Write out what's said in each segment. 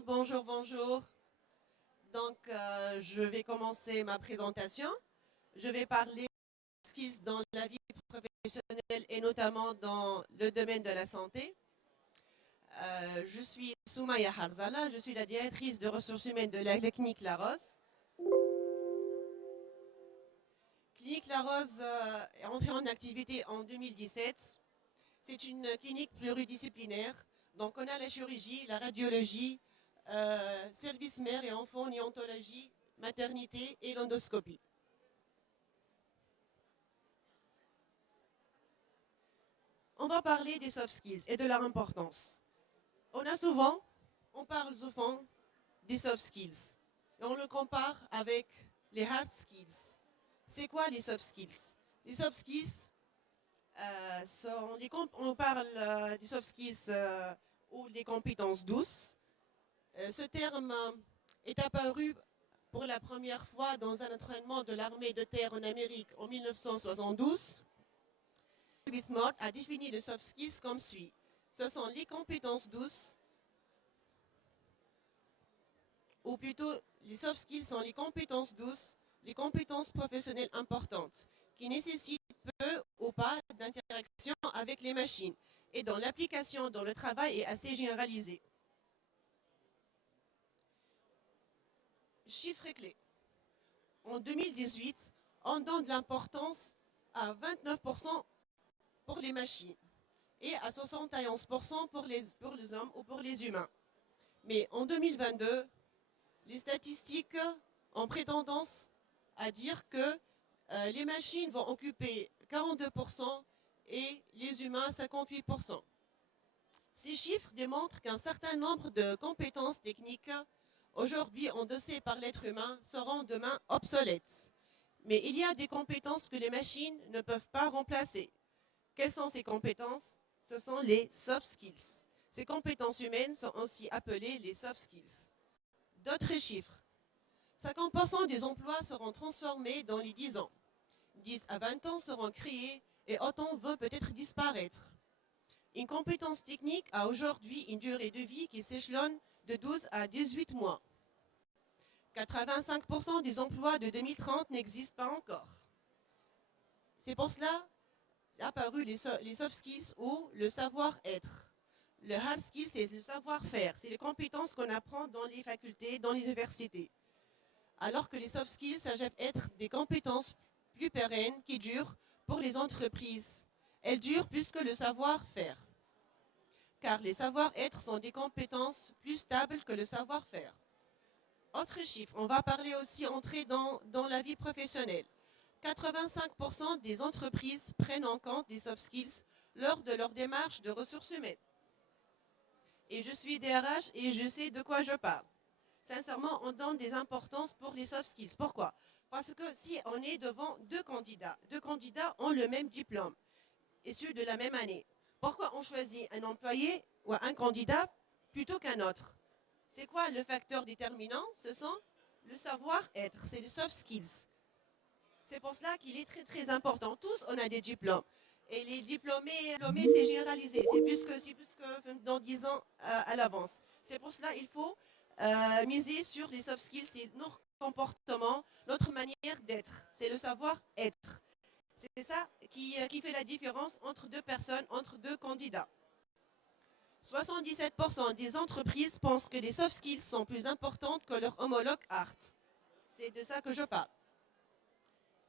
monde, bonjour, bonjour. Donc, je vais commencer ma présentation. Je vais parler de skills dans la vie professionnelle et notamment dans le domaine de la santé. Je suis Soumaya Harzala, je suis la directrice de ressources humaines de la clinique La Rose. Clinique La Rose est entrée en activité en 2017. C'est une clinique pluridisciplinaire. Donc, on a la chirurgie, la radiologie, service mère et enfants, néontologie, maternité et l'endoscopie. On va parler des soft skills et de leur importance. On parle souvent des soft skills et on le compare avec les hard skills. C'est quoi les soft skills? Les soft skills, on parle des soft skills ou des compétences douces. Ce terme est apparu pour la première fois dans un entraînement de l'armée de terre en Amérique en 1972. Smart a défini les soft skills comme suit. Ce sont les compétences douces, ou plutôt les soft skills sont les compétences douces, les compétences professionnelles importantes, qui nécessitent peu ou pas d'interaction avec les machines, et dont l'application dans le travail est assez généralisée. Chiffre clé. En 2018, on donne de l'importance à 29% pour les machines et à 71% pour les hommes ou pour les humains. Mais en 2022, les statistiques ont pris tendance à dire que les machines vont occuper 42% et les humains 58%. Ces chiffres démontrent qu'un certain nombre de compétences techniques aujourd'hui endossées par l'être humain seront demain obsolètes. Mais il y a des compétences que les machines ne peuvent pas remplacer. Quelles sont ces compétences? Ce sont les soft skills. Ces compétences humaines sont aussi appelées les soft skills. D'autres chiffres. 50% des emplois seront transformés dans les 10 ans. 10 à 20 ans seront créés et autant vont peut-être disparaître. Une compétence technique a aujourd'hui une durée de vie qui s'échelonne de 12 à 18 mois. 85% des emplois de 2030 n'existent pas encore. C'est pour cela qu'est apparu les soft skills ou le savoir-être. Le hard skills, c'est le savoir-faire. C'est les compétences qu'on apprend dans les facultés, dans les universités. Alors que les soft skills s'avèrent être des compétences plus pérennes qui durent pour les entreprises. Elles durent plus que le savoir-faire. Car les savoir-être sont des compétences plus stables que le savoir-faire. Autre chiffre, on va parler aussi, entrer dans la vie professionnelle. 85% des entreprises prennent en compte des soft skills lors de leur démarche de ressources humaines. Et je suis DRH et je sais de quoi je parle. Sincèrement, on donne des importances pour les soft skills. Pourquoi? Parce que si on est devant deux candidats ont le même diplôme, issus de la même année, pourquoi on choisit un employé ou un candidat plutôt qu'un autre? C'est quoi le facteur déterminant? Ce sont le savoir-être, c'est les soft skills. C'est pour cela qu'il est très très important. Tous, on a des diplômes. Et les diplômés c'est généralisé. C'est plus que dans 10 ans à l'avance. C'est pour cela qu'il faut miser sur les soft skills. C'est notre comportement, notre manière d'être. C'est le savoir-être. C'est ça qui fait la différence entre deux personnes, entre deux candidats. 77% des entreprises pensent que les soft skills sont plus importantes que leurs homologues hard. C'est de ça que je parle.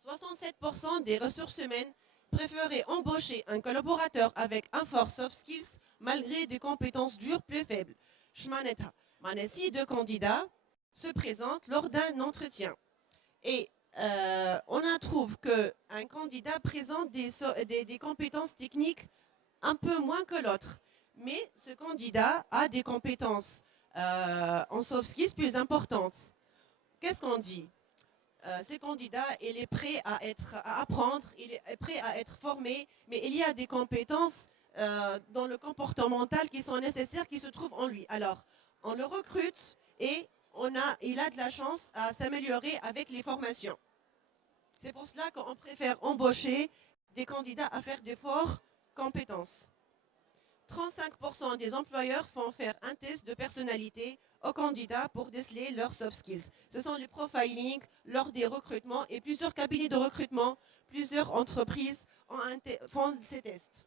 67% des ressources humaines préféraient embaucher un collaborateur avec un fort soft skills malgré des compétences dures plus faibles. Si deux candidats se présentent lors d'un entretien et on trouve qu'un candidat présente des compétences techniques un peu moins que l'autre, mais ce candidat a des compétences en soft skills plus importantes. Qu'est-ce qu'on dit? Ce candidat, il est prêt à apprendre, il est prêt à être formé, mais il y a des compétences dans le comportemental qui sont nécessaires, qui se trouvent en lui. Alors, on le recrute et il a de la chance à s'améliorer avec les formations. C'est pour cela qu'on préfère embaucher des candidats à faire de fortes compétences. 35% des employeurs font faire un test de personnalité aux candidats pour déceler leurs soft skills. Ce sont les profiling lors des recrutements et plusieurs cabinets de recrutement, plusieurs entreprises font ces tests.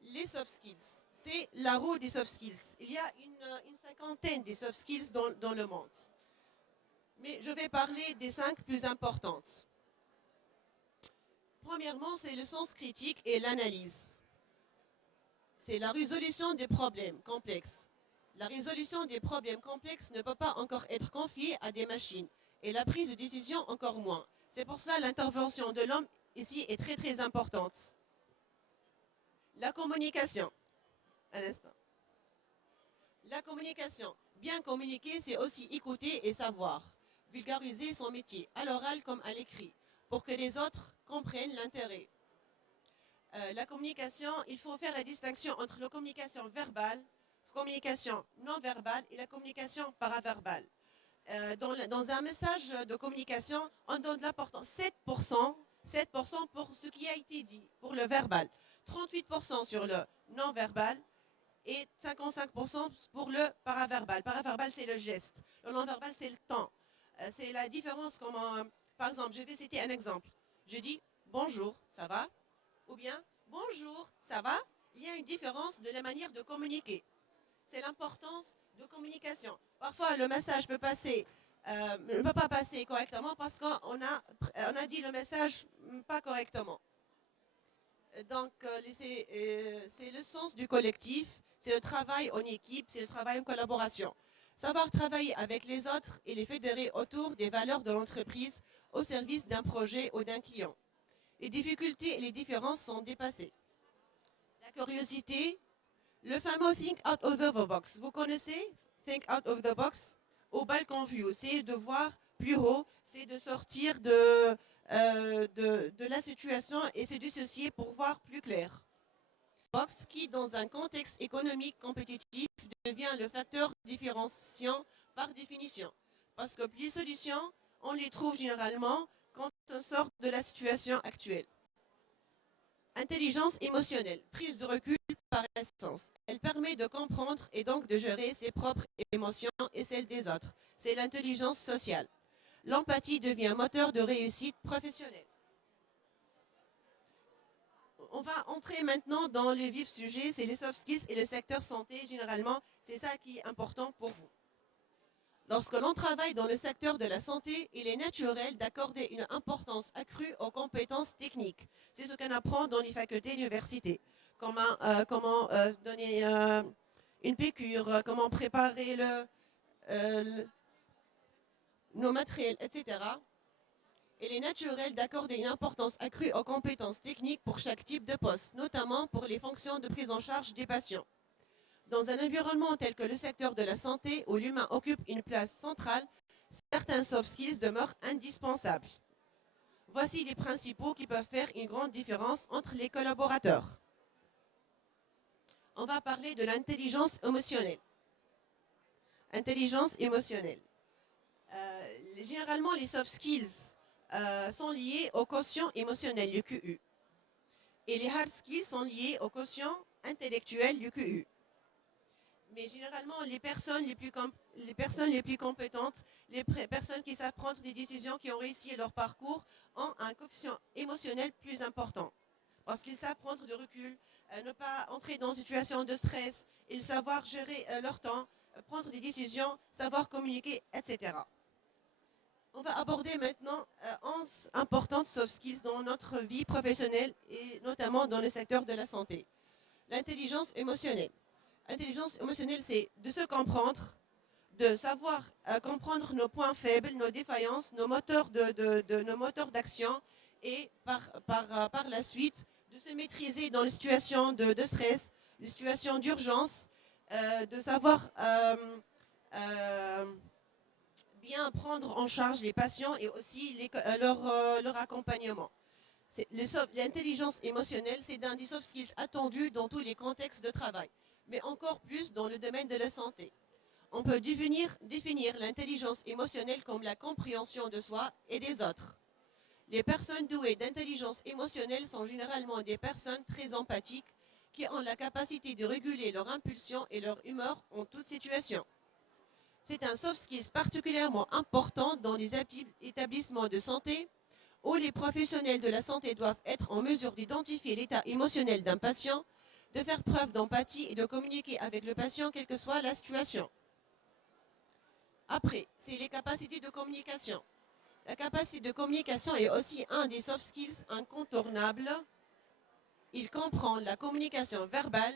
Les soft skills, c'est la roue des soft skills. Il y a une cinquantaine de soft skills dans le monde. Mais je vais parler des 5 plus importantes. Premièrement, c'est le sens critique et l'analyse. C'est la résolution des problèmes complexes. La résolution des problèmes complexes ne peut pas encore être confiée à des machines et la prise de décision encore moins. C'est pour cela que l'intervention de l'homme ici est très très importante. La communication. Un instant. La communication. Bien communiquer, c'est aussi écouter et savoir. Vulgariser son métier, à l'oral comme à l'écrit, pour que les autres comprennent l'intérêt. La communication, il faut faire la distinction entre la communication verbale, communication non verbale et la communication paraverbale. Dans un message de communication, on donne l'importance 7% pour ce qui a été dit, pour le verbal, 38% sur le non verbal et 55% pour le paraverbal. Paraverbal, c'est le geste. Le non verbal, c'est le temps. C'est la différence. Par exemple, je vais citer un exemple. Je dis bonjour, ça va? Ou bien bonjour, ça va? Il y a une différence de la manière de communiquer. C'est l'importance de communication. Parfois, le message ne peut pas passer correctement parce qu'on a dit le message pas correctement. Donc, c'est le sens du collectif, c'est le travail en équipe, c'est le travail en collaboration. Savoir travailler avec les autres et les fédérer autour des valeurs de l'entreprise au service d'un projet ou d'un client. Les difficultés et les différences sont dépassées. La curiosité, le fameux think out of the box. Vous connaissez think out of the box? Au balcon view, c'est de voir plus haut, c'est de sortir de la situation et se dissocier pour voir plus clair. Box qui, dans un contexte économique compétitif, devient le facteur différenciant par définition. Parce que les solutions, on les trouve généralement quand on sort de la situation actuelle. Intelligence émotionnelle, prise de recul par essence. Elle permet de comprendre et donc de gérer ses propres émotions et celles des autres. C'est l'intelligence sociale. L'empathie devient moteur de réussite professionnelle. On va entrer maintenant dans le vif sujet, c'est les soft skills et le secteur santé. Généralement, c'est ça qui est important pour vous. Lorsque l'on travaille dans le secteur de la santé, il est naturel d'accorder une importance accrue aux compétences techniques. C'est ce qu'on apprend dans les facultés et l'université. Comment donner une piqûre, comment préparer nos matériels, etc. Il est naturel d'accorder une importance accrue aux compétences techniques pour chaque type de poste, notamment pour les fonctions de prise en charge des patients. Dans un environnement tel que le secteur de la santé, où l'humain occupe une place centrale, certains soft skills demeurent indispensables. Voici les principaux qui peuvent faire une grande différence entre les collaborateurs. On va parler de l'intelligence émotionnelle. Intelligence émotionnelle. Généralement, les soft skills sont liés au quotient émotionnel, le QU. Et les hard skills sont liés au quotient intellectuel, le QU. Mais généralement, les personnes les plus compétentes, les personnes qui savent prendre des décisions, qui ont réussi leur parcours, ont un quotient émotionnel plus important. Parce qu'ils savent prendre du recul, ne pas entrer dans une situation de stress, ils savoir gérer leur temps, prendre des décisions, savoir communiquer, etc. On va aborder maintenant 11 importantes soft skills dans notre vie professionnelle et notamment dans le secteur de la santé. L'intelligence émotionnelle. L'intelligence émotionnelle, c'est de se comprendre, de savoir comprendre nos points faibles, nos défaillances, nos moteurs d'action et par la suite de se maîtriser dans les situations de stress, les situations d'urgence, de savoir bien prendre en charge les patients et aussi leur accompagnement. L'intelligence émotionnelle, c'est un des soft skills attendus dans tous les contextes de travail, mais encore plus dans le domaine de la santé. On peut définir l'intelligence émotionnelle comme la compréhension de soi et des autres. Les personnes douées d'intelligence émotionnelle sont généralement des personnes très empathiques qui ont la capacité de réguler leur impulsion et leur humeur en toute situation. C'est un soft skills particulièrement important dans les établissements de santé où les professionnels de la santé doivent être en mesure d'identifier l'état émotionnel d'un patient, de faire preuve d'empathie et de communiquer avec le patient quelle que soit la situation. Après, c'est les capacités de communication. La capacité de communication est aussi un des soft skills incontournables. Il comprend la communication verbale,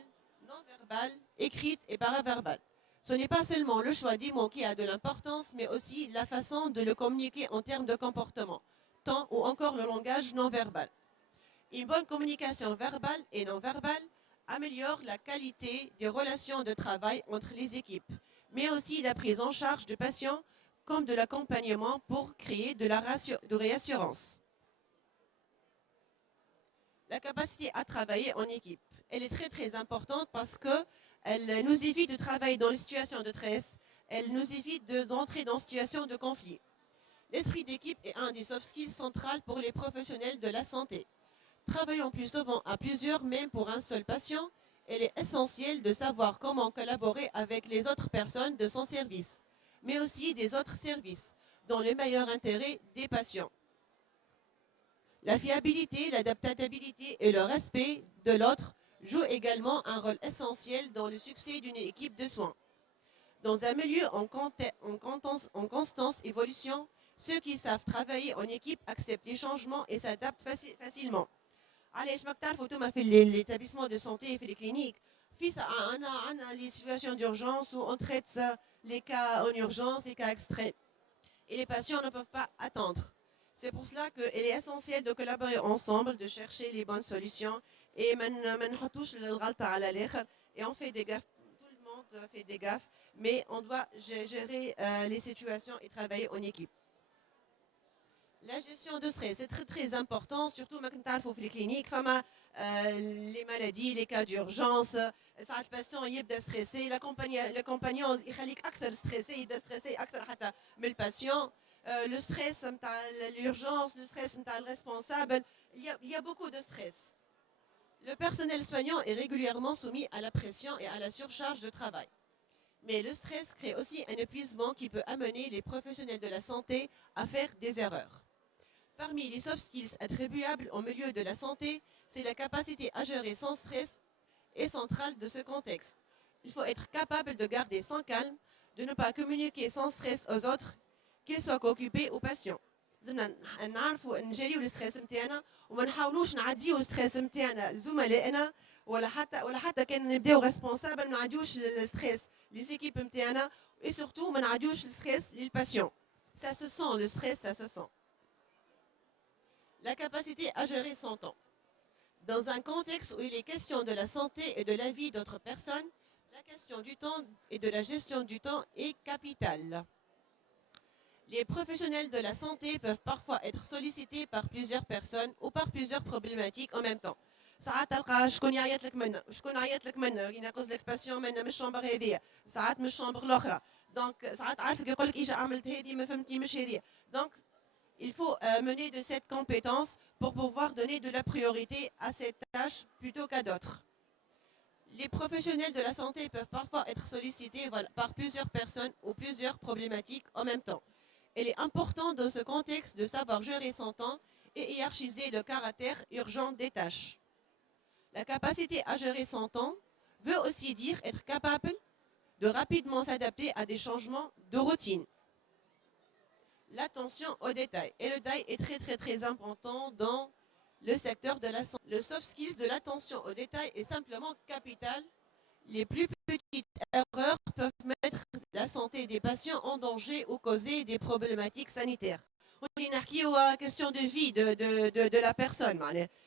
non verbale, écrite et paraverbale. Ce n'est pas seulement le choix des mots qui a de l'importance, mais aussi la façon de le communiquer en termes de comportement, temps ou encore le langage non verbal. Une bonne communication verbale et non verbale améliore la qualité des relations de travail entre les équipes, mais aussi la prise en charge du patient comme de l'accompagnement pour créer de réassurance. La capacité à travailler en équipe, elle est très importante parce qu'elle nous évite de travailler dans les situations de stress, elle nous évite d'entrer dans des situations de conflit. L'esprit d'équipe est un des soft skills centrales pour les professionnels de la santé. Travaillant plus souvent à plusieurs, même pour un seul patient, il est essentiel de savoir comment collaborer avec les autres personnes de son service, mais aussi des autres services, dans le meilleur intérêt des patients. La fiabilité, l'adaptabilité et le respect de l'autre jouent également un rôle essentiel dans le succès d'une équipe de soins. Dans un milieu en constante évolution, ceux qui savent travailler en équipe acceptent les changements et s'adaptent facilement. علاش ما تعرفوا انتم في l'établissement de santé في les cliniques عندنا les situations d'urgence où on traite les cas en urgence, les cas extrêmes. Et les patients ne peuvent pas attendre. C'est pour cela qu'il est essentiel de collaborer ensemble, de chercher les bonnes solutions et et on fait des gaffes, tout le monde fait des gaffes, mais on doit gérer les situations et travailler en équipe. La gestion de stress, c'est très important, surtout maintenant في les cliniques, les maladies, les cas d'urgence, ساعات الباتيون يبدا ستريسي، le compagnon يخليك اكثر ستريسي، يبدا ستريسي اكثر حتى من الباتيون. Le stress نتاع l'urgence, le stress نتاع le responsable, il y a beaucoup de stress. Le personnel soignant est régulièrement soumis à la pression et à la surcharge de travail. Mais le stress crée aussi un épuisement qui peut amener les professionnels de la santé à faire des erreurs. Parmi les soft skills attribuables au milieu de la santé, c'est la capacité à gérer sans stress est centrale de ce contexte. Il faut être capable de garder son calme, de ne pas communiquer sans stress aux autres, qu'ils soient occupés ou patients. نعرفوا نجريو الستريس نتاعنا وما نحاولوش نعديو الستريس نتاعنا لزملائنا ولا حتى كان نبداو ريسبونسابل ما نعديوش الستريس les équipes نتاعنا et surtout ما نعديوش الستريس للباتيون. Ça se sent, le stress, ça se sent. La capacité à gérer son temps. Dans un contexte où il est question de la santé et de la vie d'autres personnes, la question du temps et de la gestion du temps est capitale. Les professionnels de la santé peuvent parfois être sollicités par plusieurs personnes ou par plusieurs problématiques en même temps. ساعات تلقى شكون يعيط لك منا وشكون عيط لك منا ينقص لك باسيون منا من الشامبر هذيا ساعات من الشامبر الاخرى دونك ساعات عارفك يقول لك اجا عملت هذه ما فهمتي مش هذه دونك il faut mener de cette compétence pour pouvoir donner de la priorité à cette tâche plutôt qu'à d'autres. Les professionnels de la santé peuvent parfois être sollicités par plusieurs personnes ou plusieurs problématiques en même temps. Il est important dans ce contexte de savoir gérer son temps et hiérarchiser le caractère urgent des tâches. La capacité à gérer son temps veut aussi dire être capable de rapidement s'adapter à des changements de routine. L'attention aux détails. Et le détail est très important dans le secteur de la santé. Le soft skills de l'attention aux détails est simplement capital. Les plus petites erreurs peuvent mettre la santé des patients en danger ou causer des problématiques sanitaires. On est marqué aux questions de vie de la personne.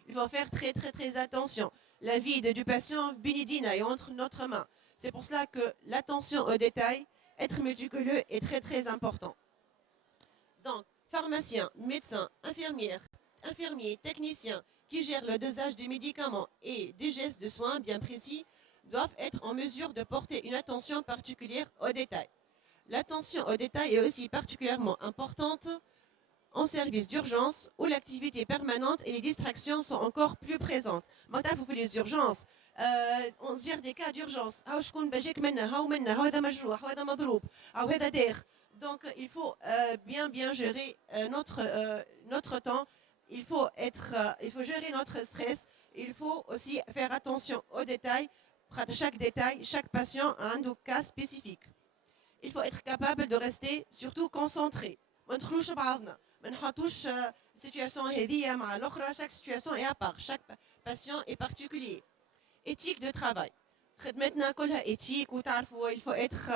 Il faut faire très attention. La vie du patient bénédina est entre notre main. C'est pour cela que l'attention aux détails, être méticuleux est très important. Donc, pharmaciens, médecins, infirmiers, techniciens qui gèrent le dosage des médicaments et des gestes de soins bien précis doivent être en mesure de porter une attention particulière aux détails. L'attention aux détails est aussi particulièrement importante en service d'urgence où l'activité permanente et les distractions sont encore plus présentes. Maintenant, vous faites les urgences. On gère des cas d'urgence. Donc, il faut bien gérer notre temps. Il faut gérer notre stress. Il faut aussi faire attention aux détails. Chaque détail, chaque patient a un cas spécifique. Il faut être capable de rester surtout concentré. ما ندخلوش بعضنا ما نحطوش situation هذية مع الأخرى. Chaque situation est à part. Chaque patient est particulier. Éthique de travail. خدمتنا كلها éthique وتعرفوا il faut être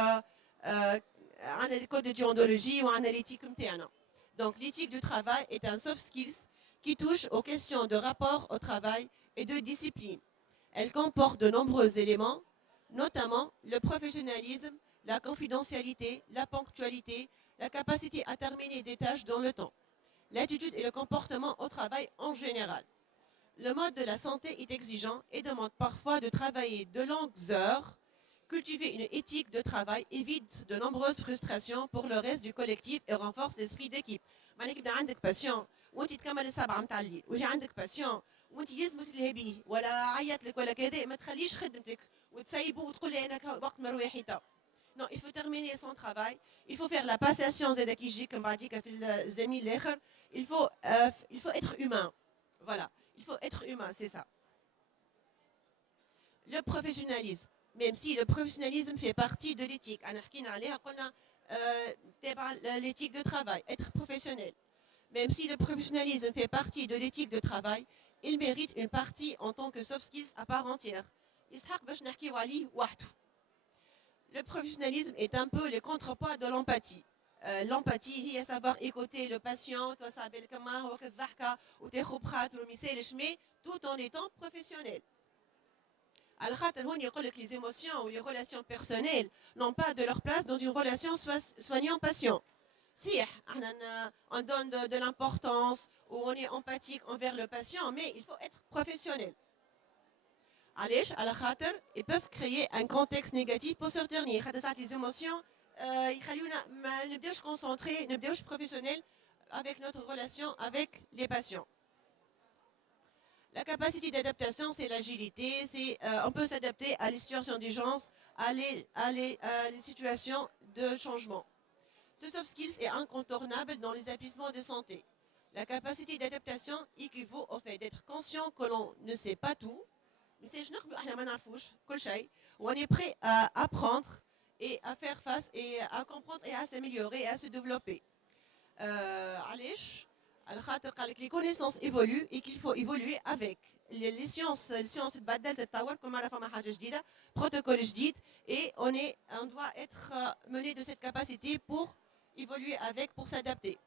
عندنا des codes de déontologie وعندنا l'éthique نتاعنا. Donc l'éthique du travail est un soft skills qui touche aux questions de rapport au travail et de discipline. Elle comporte de nombreux éléments, notamment le professionnalisme, la confidentialité, la ponctualité, la capacité à terminer des tâches dans le temps, l'attitude et le comportement au travail en général. Le mode de la santé est exigeant et demande parfois de travailler de longues heures. Cultiver une éthique de travail évite de nombreuses frustrations pour le reste du collectif et renforce l'esprit d'équipe. معناها كيبدا عندك باسيون وانت تكمل السبعه نتاع الليل ويجي عندك باسيون وانت لازم تلهي بيه ولا عيط لك ولا كذا ما تخليش خدمتك وتسيبه وتقول لي انا وقت مروحي تو. Non, il faut terminer son travail. Il faut faire la passation زادك comme بعديك في الزميل الاخر. Il faut être humain. Voilà. Il faut être humain, c'est ça. Le professionnalisme, même si le professionnalisme fait partie de l'éthique. L'éthique de travail, être professionnel. Même si le professionnalisme fait partie de l'éthique de travail, il mérite une partie en tant que soft skills à part entière. Le professionnalisme est un peu le contrepoids de l'empathie. L'empathie, c'est savoir écouter le patient, tout en étant professionnel. Les émotions ou les relations personnelles n'ont pas de leur place dans une relation soignant-patient. Si on donne de l'importance ou on est empathique envers le patient, mais il faut être professionnel. Ils peuvent créer un contexte négatif pour se retenir. Les émotions, ne pas concentrer, ne pas professionnel avec notre relation avec les patients. La capacité d'adaptation, c'est l'agilité. On peut s'adapter à les situations d'urgence, à les situations de changement. Ce soft skills est incontournable dans les établissements de santé. La capacité d'adaptation équivaut au fait d'être conscient que l'on ne sait pas tout, mais on est prêt à apprendre et à faire face et à comprendre et à s'améliorer et à se développer. Les connaissances évoluent et qu'il faut évoluer avec. Les sciences تتبدل تتطور كل مرة فما حاجة جديدة protocole جديد et on doit être mené de cette capacité pour évoluer avec, pour s'adapter.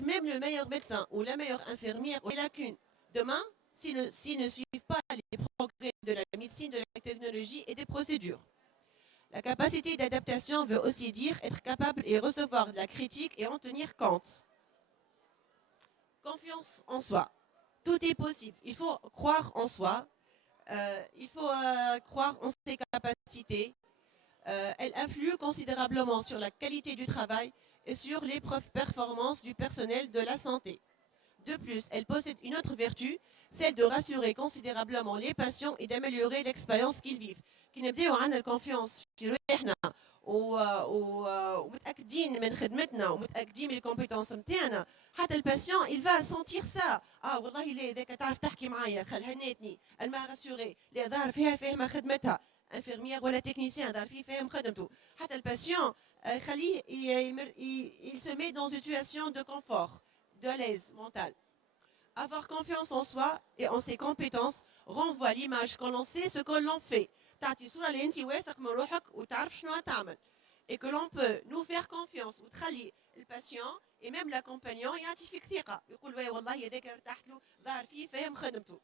Même le meilleur médecin ou la meilleure infirmière ont des lacunes. Demain, s'ils ne suivent pas les progrès de la médecine, de la technologie et des procédures. La capacité d'adaptation veut aussi dire être capable et recevoir de la critique et en tenir compte. Confiance en soi. Tout est possible. Il faut croire en soi. Il faut croire en ses capacités. Elle influe considérablement sur la qualité du travail et sur les performances du personnel de la santé. De plus, elle possède une autre vertu, celle de rassurer considérablement les patients et d'améliorer l'expérience qu'ils vivent. Qui نبداو عندنا الكونفيونس في رواحنا ومتاكدين من خدمتنا ومتاكدين من الكومبيتونس نتاعنا حتى الباسيون il va sentir ça والله لا ذاك تعرف تحكي معايا هناتني elle m'a rassuré لا ظهر فيها فاهمه خدمتها انفيرميير ولا تكنيسيان ظهر فيه فاهم خدمته حتى الباسيون خليه il se met dans une situation de confort de l'aise mentale. Avoir confiance en soi et en ses compétences renvoie l'image que l'on sait ce que l'on fait. Et que l'on peut nous faire confiance وتخلي الباتيون et même l'accompagnant يعطيك ثقة يقول والله هذاك ارتحت له ظهر فيه فاهم خدمته.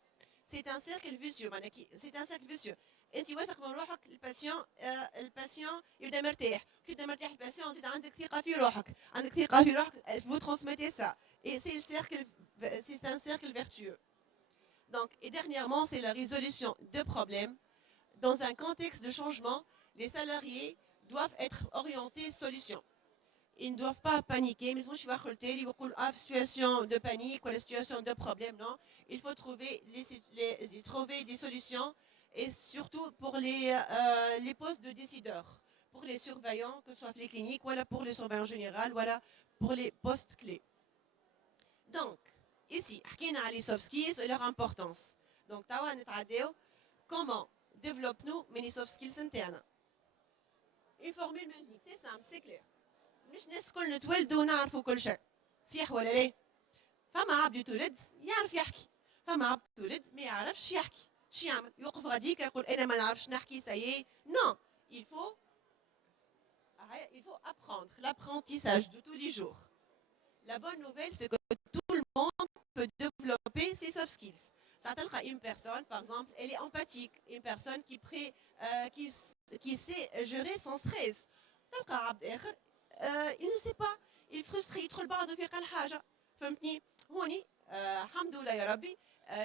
C'est un cercle vicieux. C'est un cercle vicieux. انت واثق من روحك الباسيون يبدا مرتاح كي يبدا مرتاح الباسيون زيد عندك ثقة في روحك vous transmettez ça et c'est un cercle vertueux. Donc, et dernièrement, c'est la résolution de problèmes. Dans un contexte de changement, les salariés doivent être orientés solutions. Ils ne doivent pas paniquer. Mais moi, je vais situation de panique ou la situation de problème. Non, il faut trouver des solutions et surtout pour les postes de décideurs, pour les surveillants, que ce soit les cliniques, voilà, pour les surveillants généraux, voilà, pour les postes clés. Donc, ici, on a les soft skills et leur importance. Donc, comment développons-nous les soft skills internes? Une formule magique, c'est simple, c'est clair. مش ناس كل نتولدوا نعرفوا كل شيء. صح ولا لا؟ فما عبد يتولد يعرف يحكي، فما عبد يتولد ما يعرفش يحكي. شو يعمل؟ يوقف غاديك يقول انا ما نعرفش نحكي سايي. Non, il faut apprendre, l'apprentissage de tous les jours. La bonne nouvelle, c'est que tout le monde peut développer ses soft skills. Ça une personne, par exemple, elle est empathique, une personne qui sait gérer son stress. Il ne sait pas, il est frustré, il trouve بعضه في قال حاجة. فهمتني؟ هوني الحمد لله يا ربي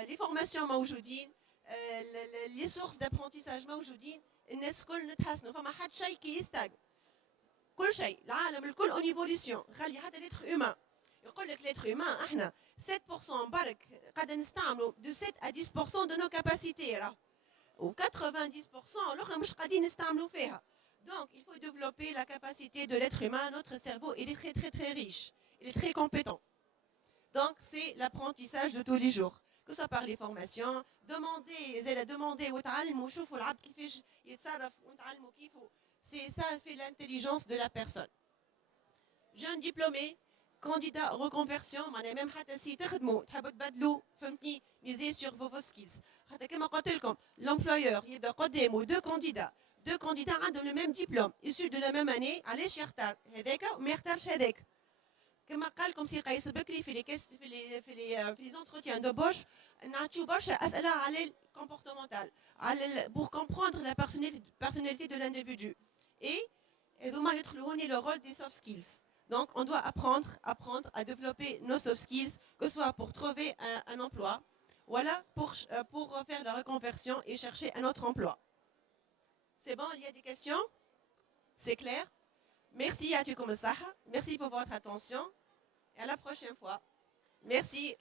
les formations موجودين، les sources d'apprentissage موجودين، الناس الكل نتحسنوا، فما حد شيء كي يستاغ. كل شيء العالم الكل اون ايفوليسيون، خلي حتى l'être humain. يقول لك l'être humain احنا 7% برك قاعدين نستعملوا de 7 à 10% de nos capacités راه، و 90% الاخرى مش قاعدين نستعملوا فيها. Donc, il faut développer la capacité de l'être humain. Notre cerveau, il est très, très, très riche. Il est très compétent. Donc, c'est l'apprentissage de tous les jours. Que ce soit par les formations, c'est ça fait l'intelligence de la personne. Jeune diplômé, candidat reconversion, même si misez sur vos skills. L'employeur, il y a deux candidats. Deux candidats ont le même diplôme, issus de la même année, allez chercher هذاك وما يختارش هذاك. كما قال لكم سي قيس بكري في les entretiens d'embauche نعطيو برشا أسئلة على comportemental, pour comprendre la personnalité de l'individu. Et هذوما يدخلوا هوني le rôle des soft skills. Donc on doit apprendre à développer nos soft skills, que ce soit pour trouver un emploi, voilà, pour faire la reconversion et chercher un autre emploi. C'est bon, il y a des questions? C'est clair? Merci à Tukum Saha. Merci pour votre attention. Et à la prochaine fois. Merci.